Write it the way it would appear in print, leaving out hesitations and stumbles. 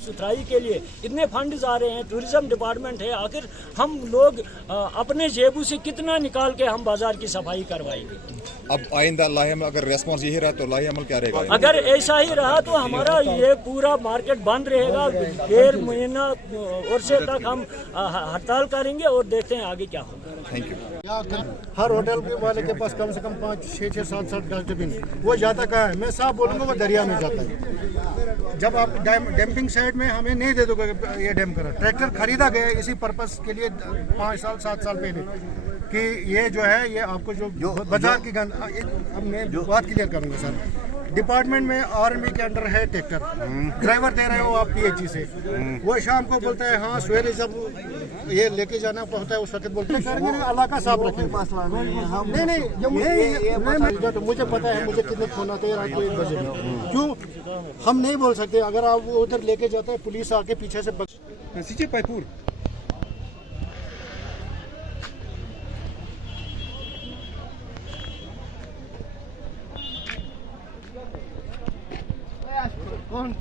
सुथराई के लिए इतने फंड आ रहे हैं, टूरिज्म डिपार्टमेंट है, आखिर हम लोग अपने जेबू से कितना निकाल के हम बाजार की सफाई करवाएंगे। अब आइंदा लाहेम अगर रेस्पॉन्स यही रहा तो लाहेमल क्या रहेगा? अगर ऐसा ही रहा तो हमारा ये पूरा मार्केट बंद रहेगा, 1.5 महीना और से तक हम हड़ताल करेंगे और देखते हैं आगे क्या होगा। Thank you. हर होटल के वाले के पास कम से कम 5, 6, 7 डस्टबिन, वो जाता कहाँ है? मैं साफ बोलूँगा, वो दरिया में जाता है। जब आप डैम्पिंग साइड में हमें नहीं दे दोगे ये डैम करा, ट्रैक्टर खरीदा गया इसी पर्पस के लिए 5 साल 7 साल पहले कि ये जो है ये आपको जो बाजार की गंद, अब मैं बात क्लियर करूँगा सर। डिपार्टमेंट में आर्मी के अंडर है ट्रैक्टर, ड्राइवर दे रहे हो आप पीएचई से, वो शाम को बोलता है हाँ सवेरे जब ये लेके जाना होता है उस वक्त बोलते हैं इलाका साफ रखेंगे। नहीं, तो मुझे पता है मुझे कितने फोन आते हैं रात को 1 बजे। क्यों हम नहीं बोल सकते? अगर आप वो उधर लेके जाते हैं पुलिस आके पीछे से पाइपुर कौन